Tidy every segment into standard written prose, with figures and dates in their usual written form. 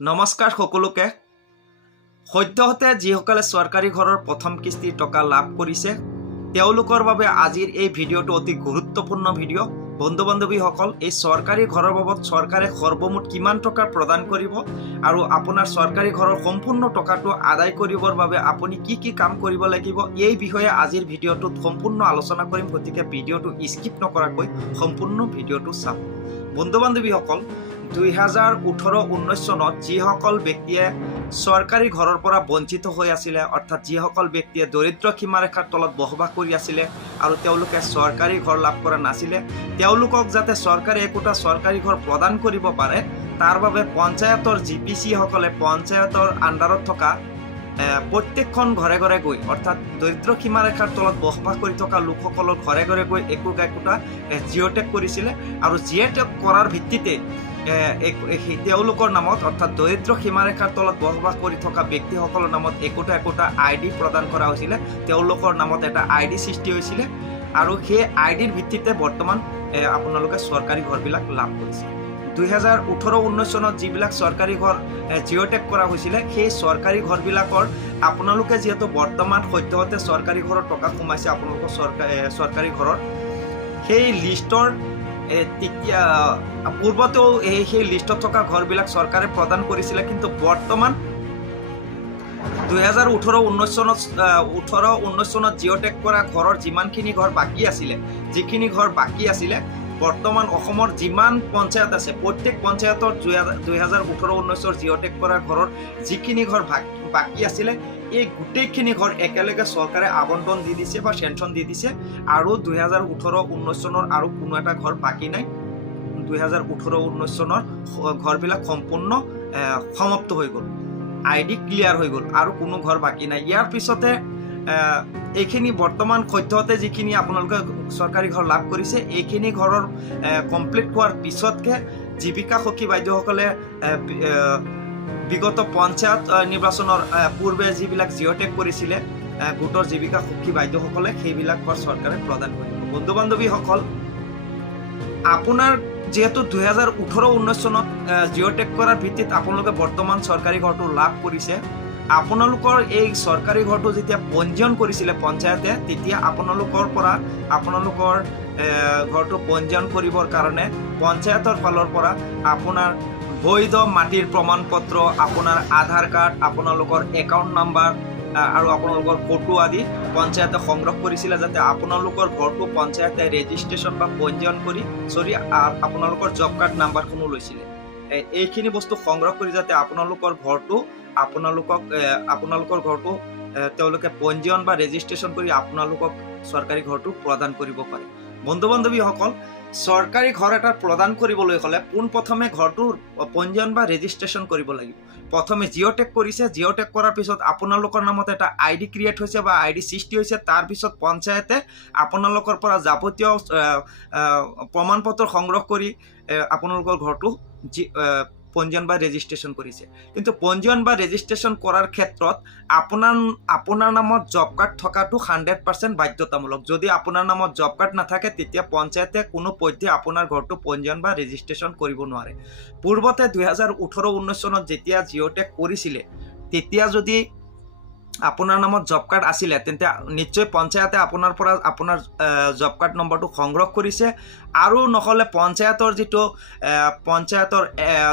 নমস্কাৰ সকলোকে। সদ্যহতে যিসকলে চৰকাৰী ঘৰৰ প্ৰথম কিস্তিৰ টকা লাভ কৰিছে তেওঁলোকৰ বাবে আজিৰ এই ভিডিঅ'টো অতি গুৰুত্বপূৰ্ণ ভিডিঅ'। বন্ধু বান্ধৱীসকল, এই চৰকাৰী ঘৰৰ বাবদ চৰকাৰে সৰ্বমুঠ কিমান টকা প্ৰদান কৰিব আৰু আপোনাৰ চৰকাৰী ঘৰৰ সম্পূৰ্ণ টকাটো আদায় কৰিবৰ বাবে আপুনি কি কি কাম কৰিব লাগিব এই বিষয়ে আজিৰ ভিডিঅ'টোত সম্পূৰ্ণ আলোচনা কৰিম। গতিকে ভিডিঅ'টো স্কিপ নকৰাকৈ সম্পূৰ্ণ ভিডিঅ'টো চাওক। বন্ধু বান্ধৱীসকল, 2018-19 চনত যিসকল ব্যক্তিয়ে চৰকাৰী ঘৰৰ পৰা বঞ্চিত হৈ আছিলে, অৰ্থাৎ যিসকল ব্যক্তিয়ে দৰিদ্ৰ সীমাৰেখাৰ তলত বসবাস কৰি আছিলে আৰু তেওঁলোকে চৰকাৰী ঘৰ লাভ কৰা নাছিলে, তেওঁলোকক যাতে চৰকাৰে একোটা চৰকাৰী ঘৰ প্ৰদান কৰিব পাৰে তাৰ বাবে পঞ্চায়তৰ জিপিচিসকলে পঞ্চায়তৰ আণ্ডাৰত থকা প্ৰত্যেকখন ঘৰে ঘৰে গৈ, অৰ্থাৎ দৰিদ্ৰ সীমাৰেখাৰ তলত বসবাস কৰি থকা লোকসকলৰ ঘৰে ঘৰে গৈ একোটা জিঅ'টেক কৰিছিলে আৰু জিঅ'টেক কৰাৰ ভিত্তিতে তেওঁলোকৰ নামত, অৰ্থাৎ দৰিদ্ৰ সীমাৰেখাৰ তলত বসবাস কৰি থকা ব্যক্তিসকলৰ নামত একোটা ID প্ৰদান কৰা হৈছিলে। তেওঁলোকৰ নামত এটা ID সৃষ্টি হৈছিলে আৰু সেই IDৰ ভিত্তিতে বৰ্তমান আপোনালোকে চৰকাৰী ঘৰবিলাক লাভ কৰিছে। 2018-19 চনত যিবিলাক চৰকাৰী ঘৰ জিঅ'টেক কৰা হৈছিলে, সেই চৰকাৰী ঘৰবিলাকৰ আপোনালোকে যিহেতু বৰ্তমান সদ্যহতে চৰকাৰী ঘৰৰ টকা সোমাইছে আপোনালোকৰ চৰকাৰী ঘৰৰ, সেই লিষ্টৰ তেতিয়া পূৰ্বতেও সেই লিষ্টত থকা ঘৰবিলাক চৰকাৰে প্ৰদান কৰিছিলে, কিন্তু বৰ্তমান 2018-19 চনত জিঅ'টেক কৰা ঘৰৰ যিমানখিনি ঘৰ বাকী আছিলে, যিখিনি ঘৰ বাকী আছিলে, বৰ্তমান অসমৰ যিমান পঞ্চায়ত আছে প্ৰত্যেক পঞ্চায়তৰ 2018-19 জিঅ'টেক কৰা ঘৰৰ যিখিনি ঘৰ বাকী আছিলে, এই গোটেইখিনি ঘৰ একেলগে চৰকাৰে আবণ্টন দি দিছে বা চেংচন দি দিছে আৰু 2018-19 চনৰ আৰু কোনো এটা ঘৰ বাকী নাই। 2018-19 চনৰ ঘৰবিলাক সম্পূৰ্ণ সমাপ্ত হৈ গ'ল, ID ক্লিয়াৰ হৈ গ'ল আৰু কোনো ঘৰ বাকী নাই। ইয়াৰ পিছতে এইখিনি বৰ্তমান সদ্যহতে যিখিনি আপোনালোকে চৰকাৰী ঘৰ লাভ কৰিছে, এইখিনি ঘৰৰ কমপ্লিট হোৱাৰ পিছতকে জীৱিকা সখী বাইদেউসকলে বিগত পঞ্চায়ত নিৰ্বাচনৰ পূৰ্বে যিবিলাক জিঅ'টেক কৰিছিলে গোটৰ জীৱিকা সখী বাইদেউসকলে সেইবিলাক ঘৰ চৰকাৰে প্ৰদান কৰিব। বন্ধু বান্ধৱীসকল, আপোনাৰ যিহেতু 2018-19 চনত জিঅ'টেক কৰাৰ ভিত্তিত আপোনালোকে বৰ্তমান চৰকাৰী ঘৰটো লাভ কৰিছে, আপোনালোকৰ এই চৰকাৰী ঘৰটো যেতিয়া পঞ্জীয়ন কৰিছিলে পঞ্চায়তে, তেতিয়া আপোনালোকৰ ঘৰটো পঞ্জীয়ন কৰিবৰ কাৰণে পঞ্চায়তৰ ফালৰ পৰা আপোনাৰ বৈধ মাটিৰ প্ৰমাণ পত্ৰ, আপোনাৰ আধাৰ কাৰ্ড, আপোনালোকৰ একাউণ্ট নাম্বাৰ আৰু আপোনালোকৰ ফটো আদি পঞ্চায়তে সংগ্ৰহ কৰিছিলে, যাতে আপোনালোকৰ ঘৰটো পঞ্চায়তে ৰেজিষ্ট্ৰেশ্যন বা পঞ্জীয়ন কৰি আপোনালোকৰ জব কাৰ্ড নাম্বাৰখনো লৈছিলে। এইখিনি বস্তু সংগ্ৰহ কৰি যাতে আপোনালোকৰ ঘৰটো তেওঁলোকে পঞ্জীয়ন বা ৰেজিষ্ট্ৰেশ্যন কৰি আপোনালোকক চৰকাৰী ঘৰটো প্ৰদান কৰিব পাৰে। বন্ধু বান্ধৱীসকল, চৰকাৰী ঘৰ এটা প্ৰদান কৰিবলৈ হ'লে পোনপ্ৰথমে ঘৰটোৰ পঞ্জীয়ন বা ৰেজিষ্ট্ৰেশ্যন কৰিব লাগিব। প্ৰথমে জিঅ'টেক কৰিছে, জিঅ'টেক কৰাৰ পিছত আপোনালোকৰ নামত এটা ID ক্ৰিয়েট হৈছে বা ID সৃষ্টি হৈছে। তাৰপিছত পঞ্চায়তে আপোনালোকৰ পৰা যাৱতীয় প্ৰমাণ পত্ৰ সংগ্ৰহ কৰি আপোনালোকৰ ঘৰটো পঞ্জীয়ন বা ৰেজিষ্ট্ৰেশ্যন কৰিছে। কিন্তু পঞ্জীয়ন বা ৰেজিষ্ট্ৰেশ্যন কৰাৰ ক্ষেত্ৰত আপোনাৰ নামত জব কাৰ্ড থকাটো 100% বাধ্যতামূলক। যদি আপোনাৰ নামত জব কাৰ্ড নাথাকে তেতিয়া পঞ্চায়তে কোনো পধ্যে আপোনাৰ ঘৰটো পঞ্জীয়ন বা ৰেজিষ্ট্ৰেশ্যন কৰিব নোৱাৰে। পূৰ্বতে 2018-19 চনত যেতিয়া জিঅ'টেক কৰিছিলে, তেতিয়া যদি আপোনাৰ নামত জব কাৰ্ড আছিলে তেন্তে নিশ্চয় পঞ্চায়তে আপোনাৰ পৰা আপোনাৰ জব কাৰ্ড নম্বৰটো সংগ্ৰহ কৰিছে, আৰু নহ'লে পঞ্চায়তৰ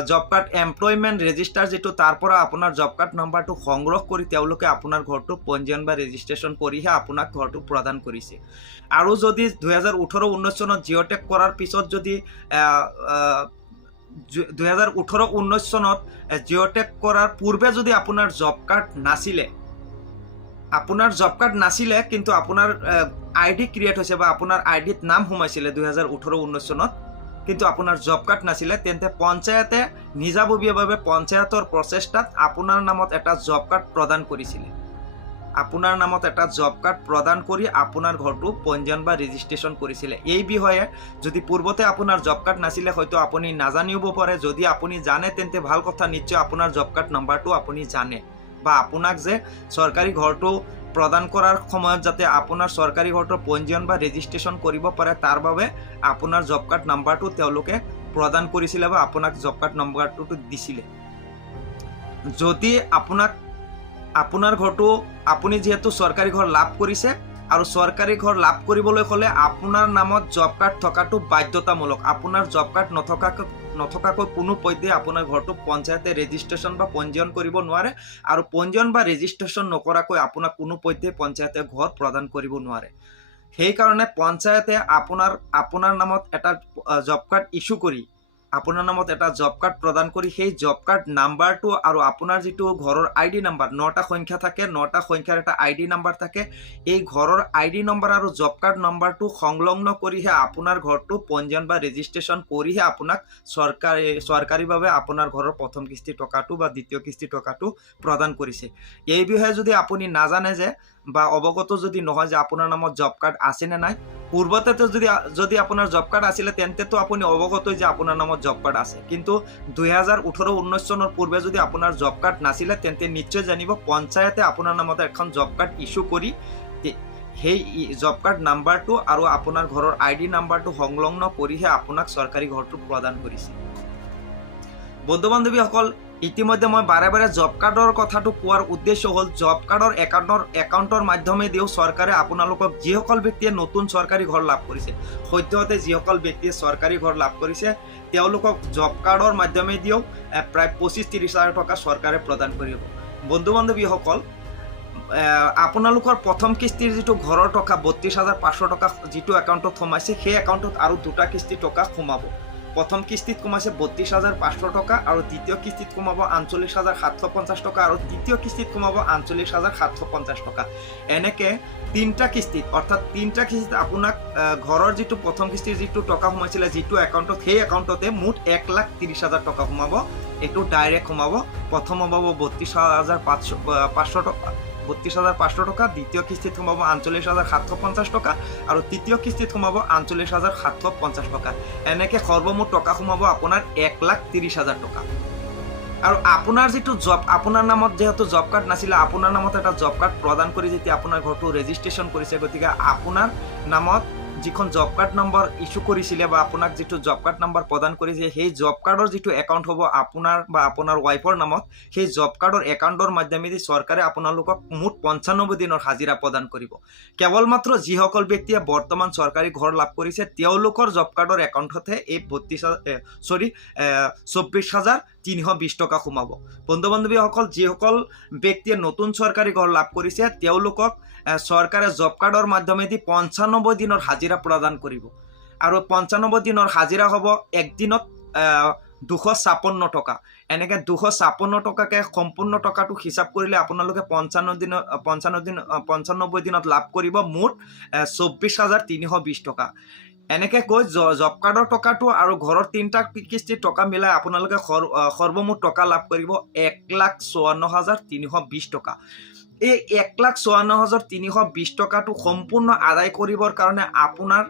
জব কাৰ্ড এমপ্লয়মেণ্ট ৰেজিষ্টাৰ তাৰ পৰা আপোনাৰ জব কাৰ্ড নম্বৰটো সংগ্ৰহ কৰি তেওঁলোকে আপোনাৰ ঘৰটো পঞ্জীয়ন বা ৰেজিষ্ট্ৰেশ্যন কৰিহে আপোনাক ঘৰটো প্ৰদান কৰিছে। আৰু যদি 2018-19 চনত জিঅ'টেক কৰাৰ পিছত যদি 2018-19 চনত জিঅ'টেক কৰাৰ পূৰ্বে যদি আপোনাৰ জব কাৰ্ড নাছিলে কিন্তু আপোনাৰ ID ক্ৰিয়েট হৈছে বা আপোনাৰ IDত নাম সোমাইছিলে 2018-19 চনত, কিন্তু আপোনাৰ জব কাৰ্ড নাছিলে, তেন্তে পঞ্চায়তে নিজাববীয়াভাৱে পঞ্চায়তৰ প্ৰচেষ্টাত আপোনাৰ নামত এটা জব কাৰ্ড প্ৰদান কৰিছিলে। আপোনাৰ নামত এটা জব কাৰ্ড প্ৰদান কৰি আপোনাৰ ঘৰটো পঞ্জীয়ন বা ৰেজিষ্ট্ৰেশ্যন কৰিছিলে। এই বিষয়ে যদি পূৰ্বতে আপোনাৰ জব কাৰ্ড নাছিলে হয়তো আপুনি নাজানিব পাৰে। যদি আপুনি জানে তেন্তে ভাল কথা, নিশ্চয় আপোনাৰ জব কাৰ্ড নাম্বাৰটো আপুনি জানে বা আপোনাক যে চৰকাৰী ঘৰটো প্ৰদান কৰাৰ সময়ত যাতে আপোনাৰ চৰকাৰী ঘৰটো পঞ্জীয়ন বা ৰেজিষ্ট্ৰেশ্যন কৰিব পাৰে তাৰ বাবে আপোনাৰ জব কাৰ্ড নাম্বাৰটো তেওঁলোকে প্ৰদান কৰিছিলে বা আপোনাক জব কাৰ্ড নম্বৰটো দিছিলে। যদি আপোনাৰ ঘৰটো আপুনি যিহেতু চৰকাৰী ঘৰ লাভ কৰিছে আৰু চৰকাৰী ঘৰ লাভ কৰিবলৈ হ'লে আপোনাৰ নামত জব কাৰ্ড থকাটো বাধ্যতামূলক। আপোনাৰ জব কাৰ্ড নথকাকৈ কোনো পধ্যে আপোনাৰ ঘৰটো পঞ্চায়তে ৰেজিষ্ট্ৰেশ্যন বা পঞ্জীয়ন কৰিব নোৱাৰে, আৰু পঞ্জীয়ন বা ৰেজিষ্ট্ৰেশ্যন নকৰাকৈ আপোনাক কোনো পধ্যে পঞ্চায়তে ঘৰ প্ৰদান কৰিব নোৱাৰে। সেইকাৰণে পঞ্চায়তে আপোনাৰ নামত এটা জব কাৰ্ড ইছ্যু কৰি, আপোনাৰ নামত এটা জব কাৰ্ড প্ৰদান কৰি সেই জব কাৰ্ড নাম্বাৰটো আৰু আপোনাৰ যিটো ঘৰৰ ID নাম্বাৰ 9টা সংখ্যা থাকে, 9টা সংখ্যাৰ এটা ID নাম্বাৰ থাকে, এই ঘৰৰ ID নম্বৰ আৰু জব কাৰ্ড নাম্বাৰটো সংলগ্ন কৰিহে আপোনাৰ ঘৰটো পঞ্জীয়ন বা ৰেজিষ্ট্ৰেশ্যন কৰিহে আপোনাক চৰকাৰীভাৱে আপোনাৰ ঘৰৰ প্ৰথম কিস্তি টকাটো বা দ্বিতীয় কিস্তি টকাটো প্ৰদান কৰিছে। এই বিষয়ে যদি আপুনি নাজানে যে বা অৱগত যদি নহয় যে আপোনাৰ নামত জব কাৰ্ড আছে নে নাই, পূৰ্বতেতো যদি আপোনাৰ জব কাৰ্ড আছিলে তেন্তেতো আপুনি অৱগত যে আপোনাৰ নামত জব কাৰ্ড আছে, কিন্তু 2018-19 চনৰ পূৰ্বে যদি আপোনাৰ জব কাৰ্ড নাছিলে তেন্তে নিশ্চয় জানিব পঞ্চায়তে আপোনাৰ নামত এখন জব কাৰ্ড ইছ্যু কৰি সেই জব কাৰ্ড নাম্বাৰটো আৰু আপোনাৰ ঘৰৰ ID নাম্বাৰটো সংলগ্ন কৰিহে আপোনাক চৰকাৰী ঘৰটো প্ৰদান কৰিছে। বন্ধু বান্ধৱীসকল, ইতিমধ্যে মই বাৰে বাৰে জব কাৰ্ডৰ কথাটো কোৱাৰ উদ্দেশ্য হ'ল জব কাৰ্ডৰ একাউণ্টৰ মাধ্যমেদিও চৰকাৰে আপোনালোকক যিসকল ব্যক্তিয়ে নতুন চৰকাৰী ঘৰ লাভ কৰিছে, সদ্যহতে যিসকল ব্যক্তিয়ে চৰকাৰী ঘৰ লাভ কৰিছে তেওঁলোকক জব কাৰ্ডৰ মাধ্যমেদিও প্ৰায় 25-30 হাজাৰ টকা চৰকাৰে প্ৰদান কৰিব। বন্ধু বান্ধৱীসকল, আপোনালোকৰ প্ৰথম কিস্তিৰ যিটো ঘৰৰ টকা 32,500 টকা যিটো একাউণ্টত সোমাইছে সেই একাউণ্টত আৰু দুটা কিস্তি টকা সোমাব। প্ৰথম কিস্তিত সোমাইছে 32,500 টকা আৰু দ্বিতীয় কিস্তিত সোমাব 39,750 টকা আৰু তৃতীয় কিস্তিত সোমাব 39,750 টকা। এনেকৈ তিনিটা কিস্তিত, অৰ্থাৎ তিনিটা কিস্তিত আপোনাক ঘৰৰ যিটো প্ৰথম কিস্তিৰ যিটো টকা সোমাইছিলে যিটো একাউণ্টত, সেই একাউণ্টতে মুঠ 1,30,000 টকা সোমাব। এইটো ডাইৰেক্ট সোমাব। প্ৰথম সোমাব 32,500 টকা, 32,500 টকা, দ্বিতীয় কিস্তিত সোমাব 39,750 টকা আৰু তৃতীয় কিস্তিত সোমাব 39,750 টকা। এনেকৈ সৰ্বমুঠ টকা সোমাব আপোনাৰ 1,30,000 টকা। আৰু আপোনাৰ যিটো আপোনাৰ নামত যিহেতু জব কাৰ্ড নাছিলে, আপোনাৰ নামত এটা জব কাৰ্ড প্ৰদান কৰি যেতিয়া আপোনাৰ ঘৰটো ৰেজিষ্ট্ৰেশ্যন কৰিছে, গতিকে আপোনাৰ নামত যিখন জব কাৰ্ড নম্বৰ ইছ্যু কৰিছিলে বা আপোনাক যিটো জব কাৰ্ড নম্বৰ প্ৰদান কৰিছে, সেই জব কাৰ্ডৰ যিটো একাউণ্ট হ'ব আপোনাৰ বা আপোনাৰ ৱাইফৰ নামত, সেই জব কাৰ্ডৰ একাউণ্টৰ মাধ্যমেদি চৰকাৰে আপোনালোকক মুঠ 95 দিনৰ হাজিৰা প্ৰদান কৰিব। কেৱল মাত্ৰ যিসকল ব্যক্তিয়ে বৰ্তমান চৰকাৰী ঘৰ লাভ কৰিছে তেওঁলোকৰ জব কাৰ্ডৰ একাউণ্টতহে এই 24,320 টকা সোমাব। বন্ধু বান্ধৱীসকল, যিসকল ব্যক্তিয়ে নতুন চৰকাৰী ঘৰ লাভ কৰিছে তেওঁলোকক চৰকাৰে জব কাৰ্ডৰ মাধ্যমেদি 95 দিনৰ হাজিৰা প্ৰদান কৰিব। আৰু 95 দিনৰ হাজিৰা হ'ব একদিনত 256 টকা। এনেকৈ 256 টকাকৈ সম্পূৰ্ণ টকাটো হিচাপ কৰিলে আপোনালোকে 95 দিনত লাভ কৰিব মুঠ 24,320 টকা। এনেকৈ কৈ জব কাৰ্ডৰ টকাটো আৰু ঘৰৰ তিনিটা কিস্তিৰ টকা মিলাই আপোনালোকে সৰ্বমুঠ টকা লাভ কৰিব 1,54,320 টকা। এই 1,54,320 টকাটো সম্পূৰ্ণ আদায় কৰিবৰ কাৰণে আপোনাৰ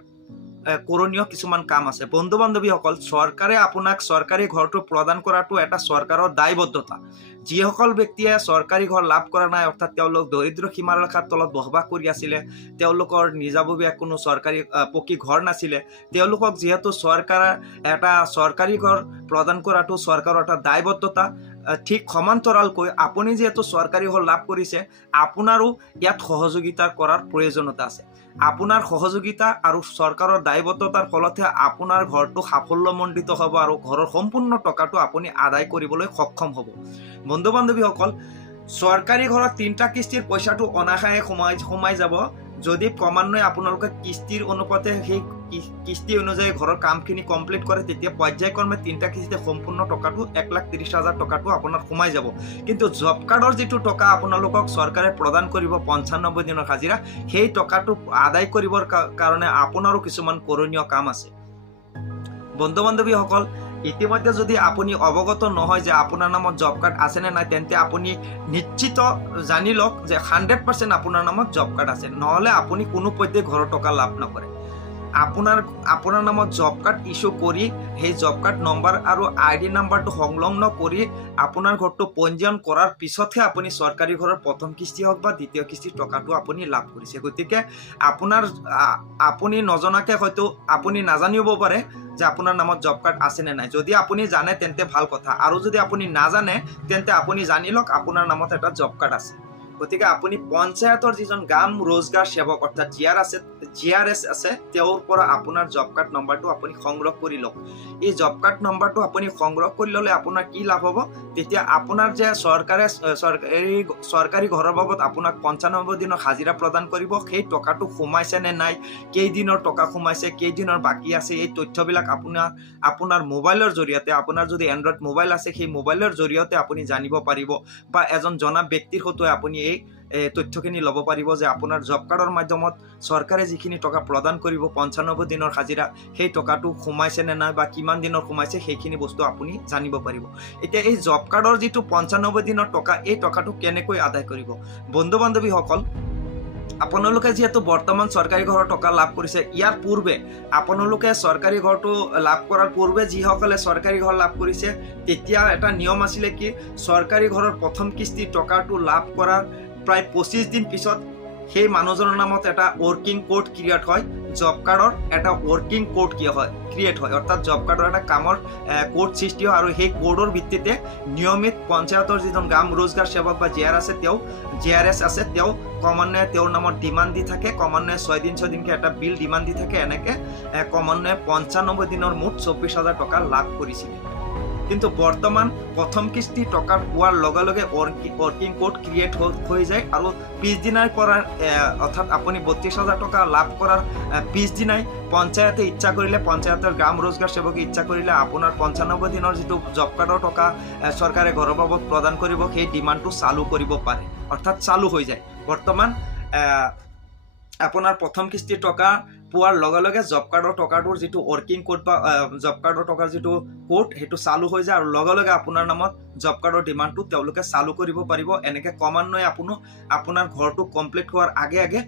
কৰণীয় কিছুমান কাম আছে। বন্ধু বান্ধৱীসকল, চৰকাৰে আপোনাক চৰকাৰী ঘৰটো প্ৰদান কৰাটো এটা চৰকাৰৰ দায়বদ্ধতা। যিসকল ব্যক্তিয়ে চৰকাৰী ঘৰ লাভ কৰা নাই, অৰ্থাৎ তেওঁলোক দৰিদ্ৰ সীমাৰেখাৰ তলত বসবাস কৰি আছিলে, তেওঁলোকৰ নিজাববীয়া কোনো চৰকাৰী পকী ঘৰ নাছিলে, তেওঁলোকক যিহেতু চৰকাৰে এটা চৰকাৰী ঘৰ প্ৰদান কৰাটো চৰকাৰৰ এটা দায়বদ্ধতা, ঠিক সমান্তৰালকৈ আপুনি যিহেতু চৰকাৰী ঘৰ লাভ কৰিছে, আপোনাৰো ইয়াত সহযোগিতা কৰাৰ প্ৰয়োজনীয়তা আছে। আপোনাৰ সহযোগিতা আৰু চৰকাৰৰ দায়বদ্ধতাৰ ফলতহে আপোনাৰ ঘৰটো সাফল্যমণ্ডিত হ'ব আৰু ঘৰৰ সম্পূৰ্ণ টকাটো আপুনি আদায় কৰিবলৈ সক্ষম হ'ব। বন্ধু বান্ধৱীসকল, চৰকাৰী ঘৰত তিনিটা কিস্তিৰ পইচাটো অনাশায়ে সোমাই যাব যদি ক্ৰমান্বয়ে আপোনালোকে কিস্তিৰ অনুপাতে সেই কিস্তি অনুযায়ী ঘৰৰ কামখিনি কমপ্লিট কৰে, তেতিয়া পৰ্যায়ক্ৰমে তিনিটা কিস্তিতে সম্পূৰ্ণ টকাটো 1,30,000 টকাটো আপোনাৰ সোমাই যাব। কিন্তু জব কাৰ্ডৰ যিটো টকা আপোনালোকক চৰকাৰে প্ৰদান কৰিব 95 দিনৰ হাজিৰা, সেই টকাটো আদায় কৰিবৰ কাৰণে আপোনাৰো কিছুমান কৰণীয় কাম আছে। বন্ধু বান্ধৱীসকল, ইতিমধ্যে যদি আপুনি অৱগত নহয় যে আপোনাৰ নামত জব কাৰ্ড আছে নে নাই, তেন্তে আপুনি নিশ্চিত জানি লওক যে 100% আপোনাৰ নামত জব কাৰ্ড আছে, নহ'লে আপুনি কোনো পধ্যে ঘৰৰ টকা লাভ নকৰে। আপোনাৰ নামত জব কাৰ্ড ইস্যু কৰি সেই জব কাৰ্ড নম্বৰ আৰু ID নাম্বাৰটো সংলগ্ন কৰি আপোনাৰ ঘৰটো পঞ্জীয়ন কৰাৰ পিছতহে আপুনি চৰকাৰী ঘৰৰ প্ৰথম কিস্তি হওক বা দ্বিতীয় কিস্তিৰ টকাটো আপুনি লাভ কৰিছে। গতিকে আপুনি নজনাকে হয়তো আপুনি নাজানিব পাৰে যে আপোনাৰ নামত জব কাৰ্ড আছে নে নাই। যদি আপুনি জানে তেন্তে ভাল কথা, আৰু যদি আপুনি নাজানে তেন্তে আপুনি জানি লওক আপোনাৰ নামত এটা জব কাৰ্ড আছে। গতিকে আপুনি পঞ্চায়তৰ যিজন গ্ৰাম ৰোজগাৰ সেৱক অৰ্থাৎ GRS আছে তেওঁৰ পৰা আপোনাৰ জব কাৰ্ড নম্বৰটো আপুনি সংগ্ৰহ কৰি লওক। এই জব কাৰ্ড নম্বৰটো আপুনি সংগ্ৰহ কৰি ল'লে আপোনাৰ কি লাভ হ'ব, তেতিয়া আপোনাৰ যে চৰকাৰী ঘৰৰ বাবদ আপোনাক 95 দিনৰ হাজিৰা প্ৰদান কৰিব, সেই টকাটো সোমাইছে নে নাই, কেইদিনৰ টকা সোমাইছে, কেইদিনৰ বাকী আছে, এই তথ্যবিলাক আপোনাৰ মোবাইলৰ জৰিয়তে, আপোনাৰ যদি এণ্ড্ৰইড মোবাইল আছে সেই মোবাইলৰ জৰিয়তে আপুনি জানিব পাৰিব, বা এজন জনা ব্যক্তিৰ সৈতে আপুনি এই তথ্যখিনি ল'ব পাৰিব যে আপোনাৰ জব কাৰ্ডৰ মাধ্যমত চৰকাৰে যিখিনি টকা প্ৰদান কৰিব 95 দিনৰ হাজিৰা, সেই টকাটো সোমাইছে নে নাই বা কিমান দিনৰ সোমাইছে সেইখিনি বস্তু আপুনি জানিব পাৰিব। এতিয়া এই জব কাৰ্ডৰ যিটো 95 দিনৰ টকা, এই টকাটো কেনেকৈ আদায় কৰিব? বন্ধু বান্ধৱীসকল, আপোনালোকে যিহেতু বৰ্তমান চৰকাৰী ঘৰৰ টকা লাভ কৰিছে, ইয়াৰ পূৰ্বে আপোনালোকে চৰকাৰী ঘৰটো লাভ কৰাৰ পূৰ্বে যিসকলে চৰকাৰী ঘৰ লাভ কৰিছে, তেতিয়া এটা নিয়ম আছিলে কি, চৰকাৰী ঘৰৰ প্ৰথম কিস্তিৰ টকাটো লাভ কৰাৰ প্ৰায় 25 দিন পিছত সেই মানুহজনৰ নামত এটা ৱৰ্কিং কোড ক্ৰিয়েট হয়, জব কাৰ্ডৰ এটা ৱৰ্কিং কোড ক্ৰিয়েট হয়, অৰ্থাৎ জব কাৰ্ডৰ এটা কামৰ কোড সৃষ্টি হয়, আৰু সেই কোডৰ ভিত্তিতে নিয়মিত পঞ্চায়তৰ যিজন গ্ৰাম ৰোজগাৰ সেৱক বা GRS আছে তেওঁ ক্ৰমান্বয়ে তেওঁৰ নামত ডিমাণ্ড দি থাকে, ক্ৰমান্বয়ে 6 দিনকৈ এটা বিল ডিমাণ্ড দি থাকে, এনেকৈ ক্ৰমান্বয়ে 95 দিনৰ মুঠ 24,000 টকা লাভ কৰিছিল। কিন্তু বৰ্তমান প্ৰথম কিস্তি টকা পোৱাৰ লগে লগে ৱৰ্কিং কোড ক্ৰিয়েট হৈ যায়, আৰু পিছদিনাৰ পৰা অৰ্থাৎ আপুনি 32,000 টকা লাভ কৰাৰ পিছদিনাই পঞ্চায়তে ইচ্ছা কৰিলে, পঞ্চায়তৰ গ্ৰাম ৰোজগাৰ সেৱকে ইচ্ছা কৰিলে আপোনাৰ 95 দিনৰ যিটো জব কাৰ্ডৰ টকা চৰকাৰে ঘৰৰ বাবদ প্ৰদান কৰিব, সেই ডিমাণ্ডটো চালু কৰিব পাৰে, অৰ্থাৎ চালু হৈ যায়। বৰ্তমান আপোনাৰ প্ৰথম কিস্তিৰ টকা পোৱাৰ লগে লগে জব কাৰ্ডৰ টকাটোৰ যিটো ৱৰ্কিং কোড বা জব কাৰ্ডৰ টকাৰ যিটো কোড সেইটো চালু হৈ যায়, আৰু লগে লগে আপোনাৰ নামত জব কাৰ্ডৰ ডিমাণ্ডটো তেওঁলোকে চালু কৰিব পাৰিব। এনেকৈ ক্ৰমান্বয়ে আপোনাৰ ঘৰটো কমপ্লিট হোৱাৰ আগে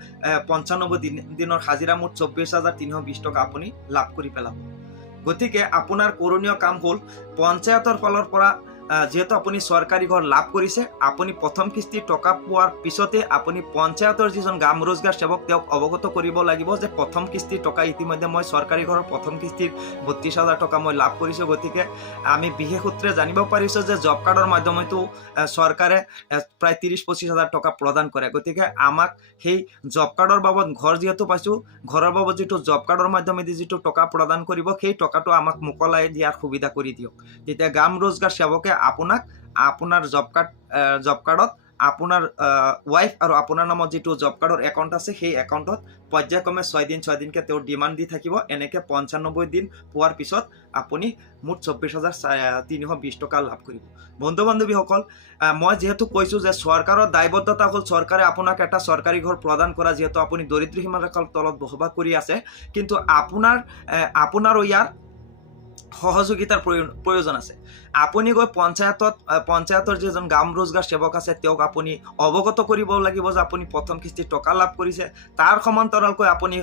95 দিনৰ হাজিৰা মুঠ 24,320 টকা আপুনি লাভ কৰি পেলাব। গতিকে আপোনাৰ কৰণীয় কাম হ'ল, পঞ্চায়তৰ ফালৰ পৰা যেহেতু আপুনি চৰকাৰী ঘৰ লাভ কৰিছে, আপুনি প্ৰথম কিস্তিৰ টকা পোৱাৰ পিছতে আপুনি পঞ্চায়তৰ যিজন গ্ৰাম ৰোজগাৰ সেৱক তেওঁক অৱগত কৰিব লাগিব যে প্ৰথম কিস্তিৰ টকা ইতিমধ্যে মই চৰকাৰী ঘৰৰ প্ৰথম কিস্তিৰ 32,000 টকা মই লাভ কৰিছোঁ। গতিকে আমি বিশেষ সূত্ৰে জানিব পাৰিছোঁ যে জব কাৰ্ডৰ মাধ্যমেতো চৰকাৰে প্ৰায় 30-25,000 টকা প্ৰদান কৰে। গতিকে আমাক সেই জব কাৰ্ডৰ বাবদ ঘৰ যিহেতু পাইছোঁ, ঘৰৰ বাবদ যিটো জব কাৰ্ডৰ মাধ্যমেদি যিটো টকা প্ৰদান কৰিব, সেই টকাটো আমাক মোকলাই দিয়াৰ সুবিধা কৰি দিয়ক। তেতিয়া গ্ৰাম ৰোজগাৰ সেৱকে আপোনাৰ জব কাৰ্ডত আপোনাৰ ৱাইফ আৰু আপোনাৰ নামত যিটো জব কাৰ্ডৰ একাউণ্ট আছে সেই একাউণ্টত পৰ্যায়ক্ৰমে 6 দিনকৈ তেওঁৰ ডিমাণ্ড দি থাকিব। এনেকৈ 95 দিন পোৱাৰ পিছত আপুনি মুঠ 24,320 টকা লাভ কৰিব। বন্ধু বান্ধৱীসকল, মই যিহেতু কৈছোঁ যে চৰকাৰৰ দায়বদ্ধতা হ'ল চৰকাৰে আপোনাক এটা চৰকাৰী ঘৰ প্ৰদান কৰা, যিহেতু আপুনি দৰিদ্ৰ সীমাৰেখাৰ তলত বসবাস কৰি আছে, কিন্তু আপোনাৰো ইয়াৰ সহযোগিতাৰ প্ৰয়োজন আছে। আপুনি গৈ পঞ্চায়তৰ যিজন গ্ৰাম ৰোজগাৰ সেৱক আছে তেওঁক আপুনি অৱগত কৰিব লাগিব যে আপুনি প্ৰথম কিস্তিৰ টকা লাভ কৰিছে। তাৰ সমান্তৰালকৈ আপুনি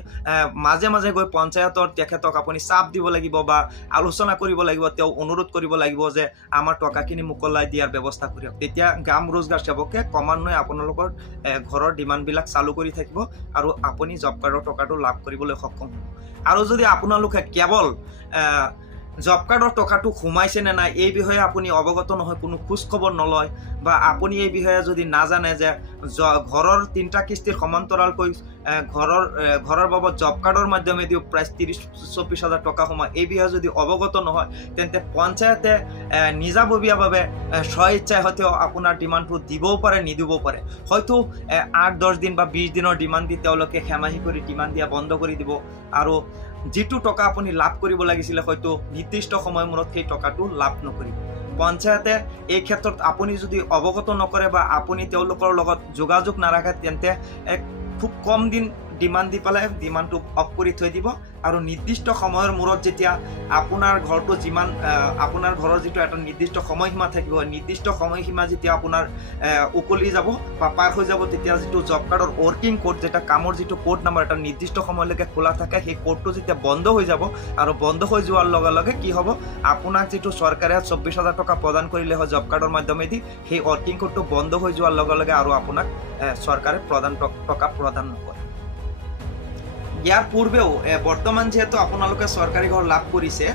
মাজে মাজে গৈ পঞ্চায়তৰ তেখেতক আপুনি চাপ দিব লাগিব বা আলোচনা কৰিব লাগিব, তেওঁ অনুৰোধ কৰিব লাগিব যে আমাৰ টকাখিনি মোকলাই দিয়াৰ ব্যৱস্থা কৰক। তেতিয়া গ্ৰাম ৰোজগাৰ সেৱকে ক্ৰমান্বয়ে আপোনালোকৰ ঘৰৰ ডিমাণ্ডবিলাক চালু কৰি থাকিব আৰু আপুনি জব কাৰ্ডৰ টকাটো লাভ কৰিবলৈ সক্ষম হ'ব। আৰু যদি আপোনালোকে কেৱল জব কাৰ্ডৰ টকাটো সোমাইছে নে নাই এই বিষয়ে আপুনি অৱগত নহয়, কোনো খোজ খবৰ নলয়, বা আপুনি এই বিষয়ে যদি নাজানে যে ঘৰৰ 3টা কিস্তিৰ সমান্তৰালকৈ ঘৰৰ বাবদ জব কাৰ্ডৰ মাধ্যমেদিও প্ৰায় 30-24,000 টকা সোমায়, এই বিষয়ে যদি অৱগত নহয়, তেন্তে পঞ্চায়তে নিজাববীয়াভাৱে স্ব-ইচ্ছাই হয়তো আপোনাৰ ডিমাণ্ডটো দিবও পাৰে, নিদিবও পাৰে। হয়তো 8-10 দিন বা 20 দিনৰ ডিমাণ্ড দি তেওঁলোকে হেমাহি কৰি ডিমাণ্ড দিয়া বন্ধ কৰি দিব, আৰু যিটো টকা আপুনি লাভ কৰিব লাগিছিলে হয়তো নিৰ্দিষ্ট সময়ৰ মূৰত সেই টকাটো লাভ নকৰিব। পঞ্চায়তে এই ক্ষেত্ৰত আপুনি যদি অৱগত নকৰে বা আপুনি তেওঁলোকৰ লগত যোগাযোগ নাৰাখে, তেন্তে খুব কম দিন ডিমাণ্ড দি পেলাই ডিমাণ্ডটো অফ কৰি থৈ দিব আৰু নিৰ্দিষ্ট সময়ৰ মূৰত যেতিয়া আপোনাৰ ঘৰটো যিমান আপোনাৰ ঘৰৰ যিটো এটা নিৰ্দিষ্ট সময়সীমা থাকিব, নিৰ্দিষ্ট সময়সীমা যেতিয়া আপোনাৰ উকলি যাব বা পাৰ হৈ যাব, তেতিয়া যিটো জব কাৰ্ডৰ ৱৰ্কিং কোড, যেটা কামৰ যিটো কোড নাম্বাৰ এটা নিৰ্দিষ্ট সময়লৈকে খোলা থাকে, সেই কোডটো যেতিয়া বন্ধ হৈ যাব আৰু বন্ধ হৈ যোৱাৰ লগে লগে কি হ'ব, আপোনাক যিটো চৰকাৰে 24,000 টকা প্ৰদান কৰিলে হয় জব কাৰ্ডৰ মাধ্যমেদি, সেই ৱৰ্কিং কোডটো বন্ধ হৈ যোৱাৰ লগে লগে আৰু আপোনাক চৰকাৰে টকা প্ৰদান নকৰে। ইয়াৰ পূৰ্বেও বৰ্তমান যিহেতু আপোনালোকে চৰকাৰী ঘৰ লাভ কৰিছে,